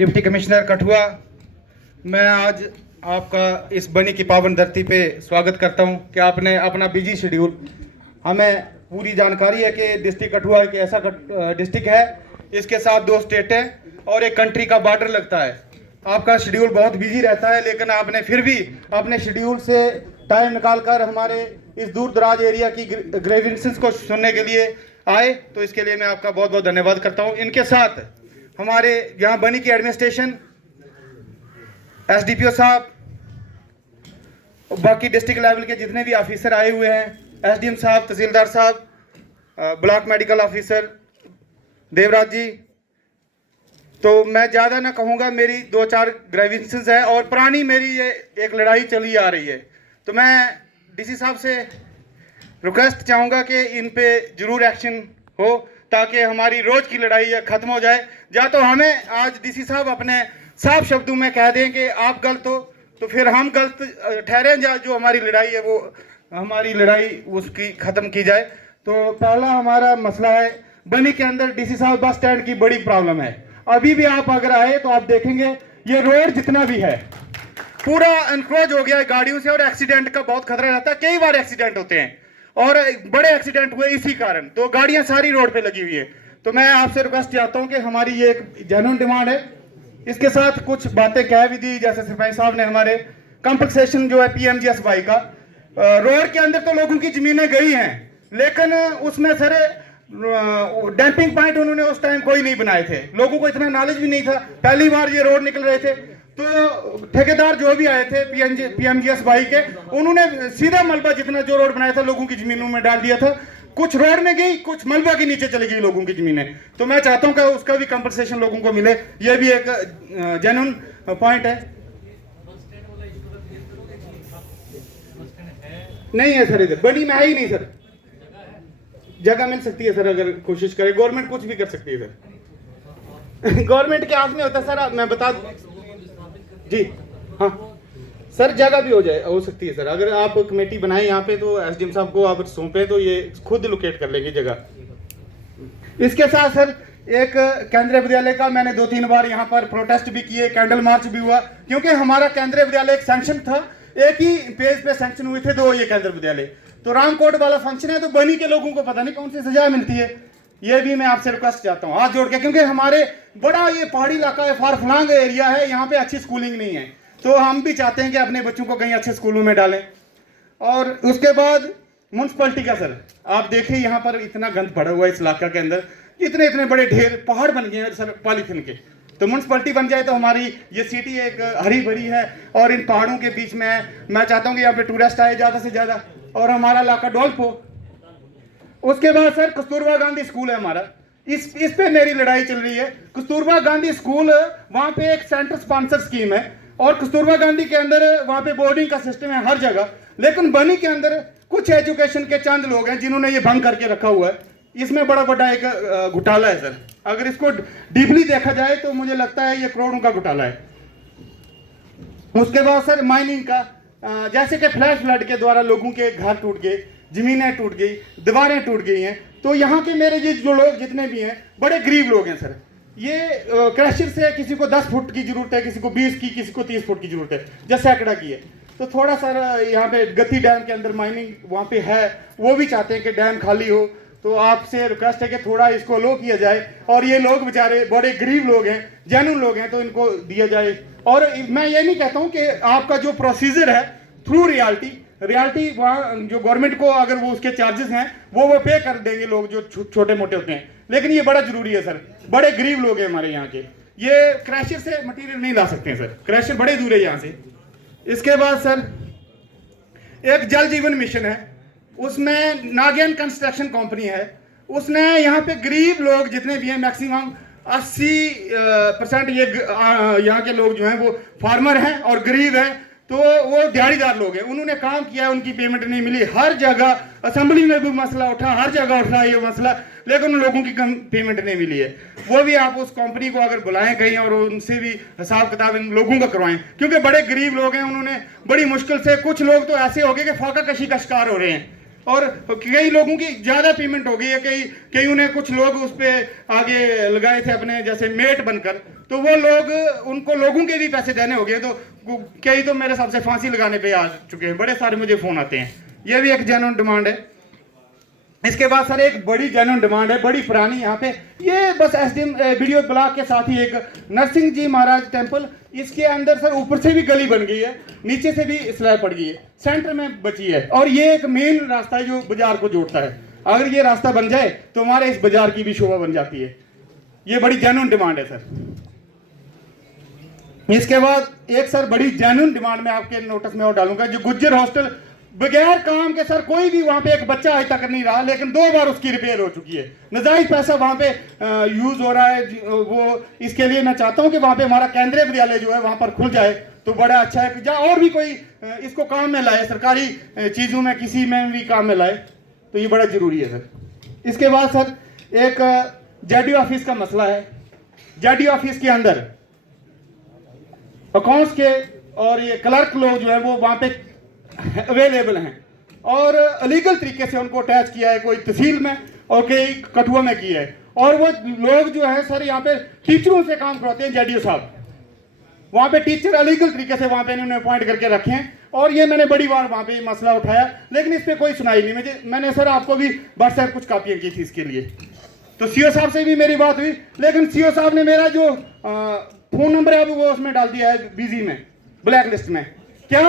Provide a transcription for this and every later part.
Deputy commissioner Kathua, मैं आज आपका इस बनी की पावन धरती पे स्वागत करता हूं कि आपने अपना बिजी शेड्यूल, हमें पूरी जानकारी है कि डिस्ट्रिक्ट कठुआ एक ऐसा डिस्ट्रिक्ट है, इसके साथ 2 स्टेट है और एक कंट्री का बॉर्डर लगता है। आपका शेड्यूल बहुत बिजी रहता है, लेकिन आपने फिर भी अपने शेड्यूल से टाइम निकाल कर हमारे इस दूर दराज एरिया की ग्रीवेंसेस को सुनने के लिए आए, तो इसके लिए मैं आपका बहुत बहुत धन्यवाद करता हूँ। इनके साथ हमारे यहाँ बनी की एडमिनिस्ट्रेशन, एसडीपीओ साहब, बाकी डिस्ट्रिक्ट लेवल के जितने भी ऑफिसर आए हुए हैं, एसडीएम साहब, तहसीलदार साहब, ब्लॉक मेडिकल ऑफिसर देवराज जी, तो मैं ज़्यादा ना कहूँगा, मेरी 2-4 ग्रीवेंसेस है और पुरानी मेरी ये एक लड़ाई चली आ रही है, तो मैं डीसी साहब से रिक्वेस्ट चाहूँगा कि इन पे ज़रूर एक्शन हो ताकि हमारी रोज़ की लड़ाई ख़त्म हो जाए। या तो हमें आज डीसी साहब अपने साफ शब्दों में कह दें कि आप गलत हो, तो फिर हम गलत ठहरें, या जो हमारी लड़ाई है वो हमारी लड़ाई उसकी ख़त्म की जाए। तो पहला हमारा मसला है बनी के अंदर डीसी साहब बस स्टैंड की बड़ी प्रॉब्लम है। अभी भी आप अगर आए तो आप देखेंगे ये रोड जितना भी है पूरा एनक्रोच हो गया है गाड़ियों से, और एक्सीडेंट का बहुत खतरा रहता है। कई बार एक्सीडेंट होते हैं और बड़े एक्सीडेंट हुए इसी कारण, तो गाड़ियां सारी रोड पे लगी हुई है। तो मैं आपसे रिक्वेस्ट चाहता हूं कि हमारी ये एक जेन्युइन डिमांड है, इसके साथ कुछ बातें कह भी दी, जैसे सरपंच साहब ने हमारे कंपनसेशन जो है पीएमजीएसवाई का, रोड के अंदर तो लोगों की जमीनें गई हैं, लेकिन उसमें सर डंपिंग पॉइंट उन्होंने उस टाइम कोई नहीं बनाए थे, लोगों को इतना नॉलेज भी नहीं था, पहली बार ये रोड निकल रहे थे, तो ठेकेदार जो भी आए थे पीएमजीएसवाई के, उन्होंने सीधा मलबा जितना जो रोड बनाया था लोगों की जमीनों में डाल दिया था। कुछ रोड में गई, कुछ मलबा के नीचे चली गई लोगों की जमीनें। तो मैं चाहता हूं कि उसका भी कंपनसेशन लोगों को मिले, यह भी एक जेन्युइन पॉइंट है। नहीं है सर, इधर बनी में है ही नहीं सर, जगह मिल सकती है सर, अगर कोशिश करे, गवर्नमेंट कुछ भी कर सकती है सर। गवर्नमेंट के हाथ में होता है सर, मैं बता दूं जी। हाँ सर, जगह भी हो सकती है सर, अगर आप कमेटी बनाए यहाँ पे तो एसडीएम साहब को आप सौंपे तो ये खुद लोकेट कर लेंगे जगह। इसके साथ सर एक केंद्रीय विद्यालय का मैंने 2-3 बार यहाँ पर प्रोटेस्ट भी किए, कैंडल मार्च भी हुआ, क्योंकि हमारा केंद्रीय विद्यालय एक सैंक्शन था, एक ही पेज पे सैंक्शन हुए थे 2 ये केंद्रीय विद्यालय, तो रामकोट वाला फंक्शन है, तो बनी के लोगों को पता नहीं कौन सी सजा मिलती है। ये भी मैं आपसे रिक्वेस्ट चाहता हूँ हाथ जोड़ के, क्योंकि हमारे बड़ा ये पहाड़ी इलाका है, फार फ्लांग एरिया है, यहाँ पे अच्छी स्कूलिंग नहीं है, तो हम भी चाहते हैं कि अपने बच्चों को कहीं अच्छे स्कूलों में डालें। और उसके बाद म्यूनसिपलिटी का सर, आप देखिए यहाँ पर इतना गंद पड़ा हुआ है इस इलाका के अंदर, इतने इतने बड़े ढेर पहाड़ बन गए हैं सर पॉलीथीन के, तो म्यूनसिपलिटी बन जाए तो हमारी ये सिटी एक हरी भरी है, और इन पहाड़ों के बीच में मैं चाहता हूँ कि यहाँ पे टूरिस्ट आए ज़्यादा से ज़्यादा, और हमारा इलाका डेवलप हो। उसके बाद सर कस्तूरबा गांधी स्कूल है हमारा, इस पे मेरी लड़ाई चल रही है। कस्तूरबा गांधी स्कूल, वहाँ पे एक सेंटर स्पॉन्सर स्कीम है, और कस्तूरबा गांधी के अंदर वहाँ पे बोर्डिंग का सिस्टम है हर जगह, लेकिन बनी के अंदर कुछ एजुकेशन के चंद लोग हैं जिन्होंने ये भंग करके रखा हुआ है। इसमें बड़ा बड़ा एक घोटाला है सर, अगर इसको डीपली देखा जाए तो मुझे लगता है ये करोड़ों का घोटाला है। उसके बाद सर माइनिंग का, जैसे कि फ्लैश फ्लड के द्वारा लोगों के घर टूट गए, जमीनें टूट गई, दीवारें टूट गई हैं, तो यहाँ के मेरे जो लोग जितने भी हैं बड़े गरीब लोग हैं सर। ये क्रैशर से किसी को 10 फुट की जरूरत है, किसी को 20 की, किसी को 30 फुट की जरूरत है, जैसे सैकड़ा की है, तो थोड़ा सा यहाँ पे गति डैम के अंदर माइनिंग वहाँ पे है, वो भी चाहते हैं कि डैम खाली हो, तो आपसे रिक्वेस्ट है कि थोड़ा इसको लो किया जाए, और ये लोग बेचारे बड़े गरीब लोग हैं, जेन्युइन लोग हैं, तो इनको दिया जाए। और मैं ये नहीं कहता हूँ कि आपका जो प्रोसीजर है थ्रू रियल्टी वहाँ जो गवर्नमेंट को अगर वो उसके चार्जेस हैं वो पे कर देंगे लोग जो छोटे मोटे होते हैं, लेकिन ये बड़ा जरूरी है सर, बड़े गरीब लोग हैं हमारे यहाँ के, ये क्रैशर से मटेरियल नहीं ला सकते हैं सर, क्रैशर बड़े दूर है यहाँ से। इसके बाद सर एक जल जीवन मिशन है, उसमें नागियन कंस्ट्रक्शन कंपनी है, उसने यहाँ पे गरीब लोग जितने भी हैं मैक्सिमम 80% ये यहाँ के लोग जो हैं वो फार्मर हैं और गरीब हैं, तो वो दिहाड़ीदार लोग हैं, उन्होंने काम किया, उनकी पेमेंट नहीं मिली, हर जगह असेंबली में भी मसला उठा, हर जगह उठा ये मसला, लेकिन उन लोगों की पेमेंट नहीं मिली है। वो भी आप उस कंपनी को अगर बुलाएं कहीं और उनसे भी हिसाब किताब इन लोगों का करवाएं, क्योंकि बड़े गरीब लोग हैं, उन्होंने बड़ी मुश्किल से, कुछ लोग तो ऐसे हो गए कि फाका कशी का शिकार हो रहे हैं, और कई लोगों की ज़्यादा पेमेंट हो गई है, कई उन्हें कुछ लोग उस पर आगे लगाए थे अपने जैसे मेट बनकर, तो वो लोग, उनको लोगों के भी पैसे देने हो गए, तो कई तो मेरे हिसाब से फांसी लगाने पे आ चुके हैं, बड़े सारे मुझे फ़ोन आते हैं। ये भी एक जेन्युइन डिमांड है। इसके बाद सर एक बड़ी जेन्युइन डिमांड है, बड़ी पुरानी, यहाँ पे ये बस एसडीएम वीडियो ब्लॉक के साथ ही एक नरसिंह जी महाराज टेम्पल, इसके अंदर सर ऊपर से भी गली बन गई है, नीचे से भी स्लैब पड़ गई है, सेंटर में बची है, और ये एक मेन रास्ता है जो बाजार को जोड़ता है। अगर ये रास्ता बन जाए तो हमारे इस बाजार की भी शोभा बन जाती है। ये बड़ी जेन्युइन डिमांड है सर। इसके बाद एक सर बड़ी जेन्युइन डिमांड में आपके नोटिस में और डालूंगा, जो गुज्जर हॉस्टल बगैर काम के सर कोई भी वहां पे एक बच्चा आज तक नहीं रहा, लेकिन 2 बार उसकी रिपेयर हो चुकी है, नजायज पैसा वहां पे यूज हो रहा है। वो इसके लिए मैं चाहता हूं कि वहां पे हमारा केंद्रीय विद्यालय जो है वहां पर खुल जाए तो बड़ा अच्छा है, जहाँ और भी कोई इसको काम में लाए, सरकारी चीजों में किसी में भी काम में लाए, तो ये बड़ा जरूरी है सर। इसके बाद सर एक जेडी ऑफिस का मसला है। जेडी ऑफिस के अंदर अकाउंट्स के और ये क्लर्क लोग जो है वो वहां पे अवेलेबल हैं, और अलीगल तरीके से उनको अटैच किया है, कोई तहसील में और कई कठुआ में किया है, और वो लोग जो है सर यहाँ पे टीचरों से काम करवाते हैं। जेडीओ साहब वहाँ पे टीचर अलीगल तरीके से वहाँ पे इन्होंने अपॉइंट करके रखे हैं, और ये मैंने बड़ी बार वहाँ पे ये मसला उठाया, लेकिन इस पर कोई सुनाई नहीं। मैंने सर आपको भी व्हाट्सएप कुछ कापियाँ की थी इसके लिए, तो सीओ साहब से भी मेरी बात हुई, लेकिन सीओ साहब ने मेरा जो फोन नंबर है वो उसमें डाल दिया है बिजी में, ब्लैक लिस्ट में। क्या,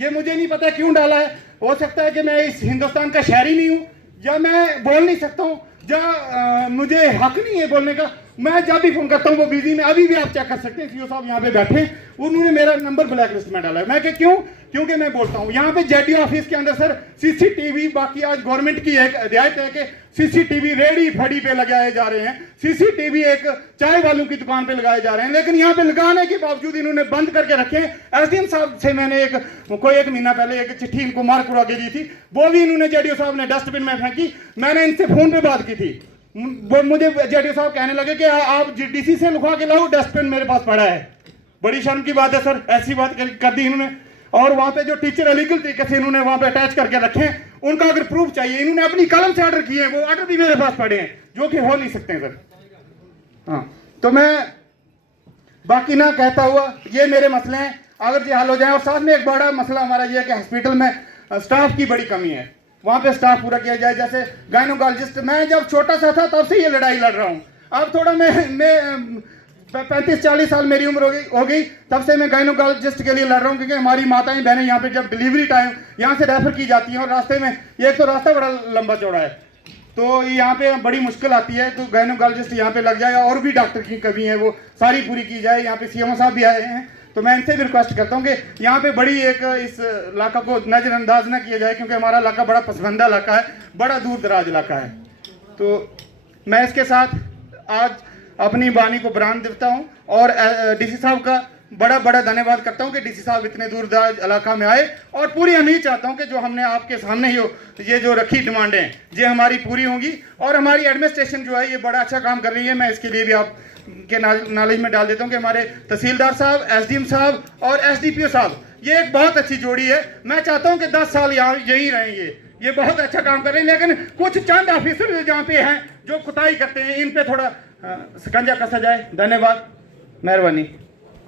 ये मुझे नहीं पता क्यों डाला है। हो सकता है कि मैं इस हिंदुस्तान का शहरी नहीं हूँ, या मैं बोल नहीं सकता हूँ, या मुझे हक नहीं है बोलने का। मैं जब भी फोन करता हूँ वो बिजी में, अभी भी आप चेक कर सकते हैं, सीओ साहब यहाँ पे बैठे, उन्होंने मेरा नंबर ब्लैक लिस्ट में डाला है। मैं क्यों, क्योंकि मैं बोलता हूँ यहाँ पे जेडी ऑफिस के अंदर सर सीसीटीवी, बाकी आज गवर्नमेंट की एक हिदायत है कि सीसीटीवी रेडी फड़ी पे लगाए जा रहे हैं, सीसीटीवी एक चाय वालों की दुकान पे लगाए जा रहे हैं, लेकिन यहाँ पे लगाने के बावजूद इन्होंने बंद करके रखे हैं। एसडीएम साहब से मैंने एक महीना पहले एक चिट्ठी इनको मार्क करा के दी थी, वो भी इन्होंने जेडीओ साहब ने डस्टबिन में फेंकी। मैंने इनसे फोन पे बात की थी, वो मुझे जेडीओ साहब कहने लगे कि आप डीसी से लिखवा के लाओ, डस्टबिन मेरे पास पड़ा है। बड़ी शर्म की बात है सर, ऐसी बात कर दी इन्होंने। और वहां पे जो टीचर अलीगल तरीके से इन्होंने वहां पे अटैच करके रखे हैं, उनका अगर प्रूफ चाहिए, इन्होंने अपनी कलम से ऑर्डर किए हैं, वो ऑर्डर भी मेरे पास पड़े हैं, जो कि हो नहीं सकते हैं सर। हाँ, तो मैं बाकी ना कहता हुआ ये मेरे मसले हैं, अगर ये हल हो जाए। और साथ में एक बड़ा मसला हमारा ये है कि हॉस्पिटल में स्टाफ की बड़ी कमी है, वहां पे स्टाफ पूरा किया जाए। जैसे गायनोकोलॉजिस्ट, मैं जब छोटा सा था तब से ये लड़ाई लड़ रहा हूँ। अब थोड़ा मैं 35-40 साल मेरी उम्र हो गई, तब से मैं गायनोकोलॉजिस्ट के लिए लड़ रहा हूँ, क्योंकि हमारी माताएं बहनें यहाँ पे जब डिलीवरी टाइम यहाँ से रेफर की जाती हैं, और रास्ते में एक तो रास्ता बड़ा लंबा चौड़ा है, तो यहाँ पे बड़ी मुश्किल आती है। तो गायनोकोलॉजिस्ट यहाँ पे लग जाए, और भी डॉक्टर की कमी है, वो सारी पूरी की जाए। यहाँ पे सीएमओ साहब भी आए हैं, तो मैं इनसे भी रिक्वेस्ट करता हूँ कि यहाँ पे बड़ी एक इस इलाका को नज़रअंदाज ना किया जाए, क्योंकि हमारा इलाका बड़ा पसंदीदा इलाका है, बड़ा दूर दराज इलाका है। तो मैं इसके साथ आज अपनी वाणी को बरान देता हूँ, और डीसी साहब का बड़ा धन्यवाद करता हूँ कि डीसी साहब इतने दूर दराज इलाका में आए, और पूरी उम्मीद चाहता हूँ कि जो हमने आपके सामने ही ये जो रखी डिमांडें हैं ये हमारी पूरी होंगी। और हमारी एडमिनिस्ट्रेशन जो है ये बड़ा अच्छा काम कर रही है। मैं इसके लिए भी आप के नॉलेज में डाल देता हूँ कि हमारे तहसीलदार साहब, एसडीएम साहब और एसडीपीओ साहब, ये एक बहुत अच्छी जोड़ी है। मैं चाहता हूँ कि 10 साल यहाँ यही रहेंगे, ये बहुत अच्छा काम कर रहे हैं। लेकिन कुछ चंद ऑफिसर जहाँ पे हैं जो कुताही करते हैं, इन पे थोड़ा शिकंजा कसा जाए। धन्यवाद, मेहरबानी।